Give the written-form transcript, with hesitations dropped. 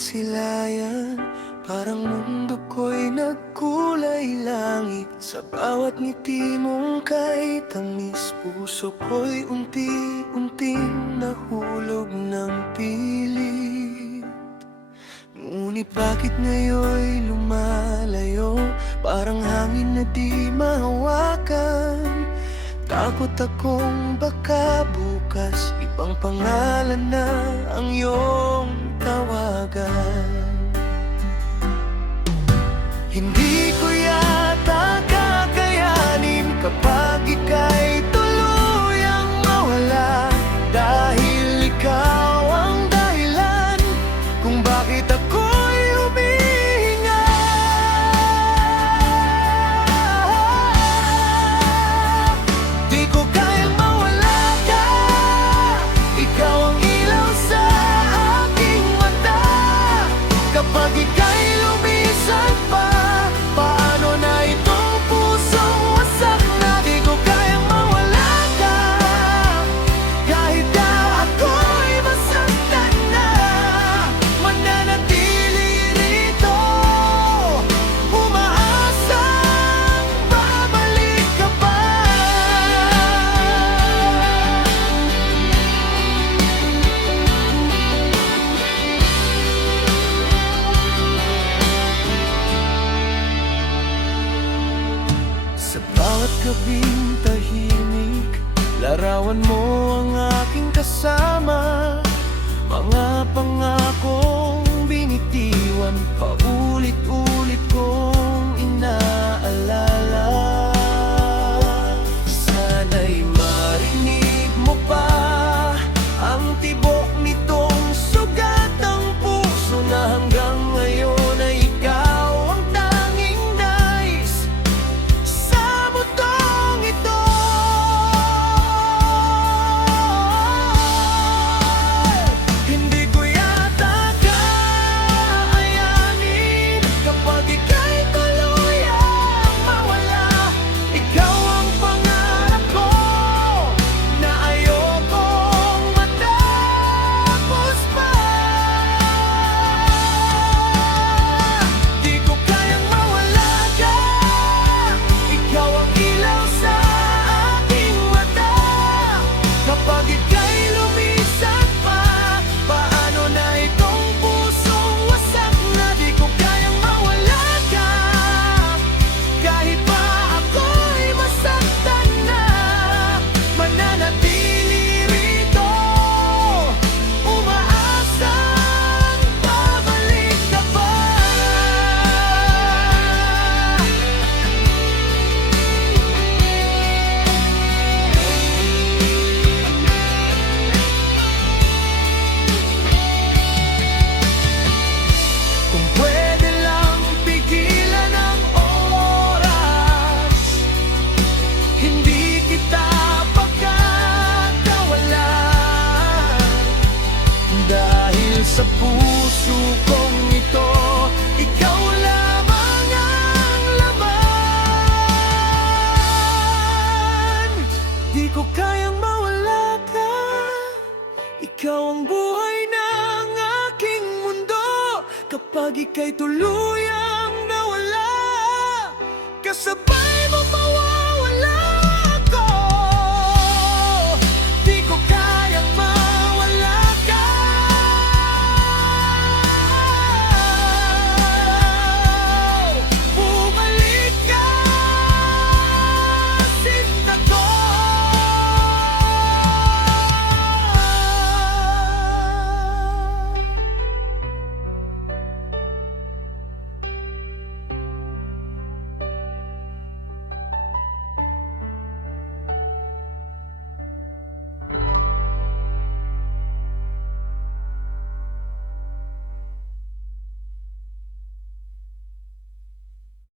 masilayan, parang mundo ko'y nagkulay langit. Sa bawat ngiti mong kay tamis, puso ko'y unti-unting nahulog ng pilit. Ngunit bakit ngayon'y lumalayo, parang hangin na di mahawakan? Takot akong baka bukas ibang pangalan na ang iyong tawagan. Hindi ko yata kakayanin kapag ika'y tuluyang mawala, dahil ikaw ang dahilan kung bakit ako'y humihinga. Di ko kayang mawala ka, ikaw ang ilaw sa aking mata. Kapag ika'y lumisan pa, paano na itong pusong wasak na? Di ko kayang mawala ka, kahit na ako'y masaktan na. Mananatili rito, umaasang babalik ka pa. Sa bawat gabing tahimik, larawan mo ang aking kasama. Mga pangakong binitiwan, paulit-ulit kong inaalala. Sana'y marinig mo pa ang tibok nitong sugat ng puso na hanggang ngayon ay ikaw ang tanging nais sa mundong ito. Hindi ko yata kaayanin kapag ika'y tuluyang mawala. Ikaw ang pangarap ko na ayokong matapos pa. Di ko kayang mawala ka, ikaw ang ilaw sa aking mata. Kapag ika'y lumisan pa, paano na itong pusong wasak na? Di ko kayang mawala ka, kahit pa ako'y masaktan na. Mananatili rito, umaasang babalik ka pa. Kung pwede lang pigilan ang oras, hindi kita pagkakawalan. Dahil sa puso kong ito, ikaw lamang ang laman. Di ko kayang mawala ka, ikaw ang buhay ng aking mundo. Kapag ika'y tuluyang nawala, kasabay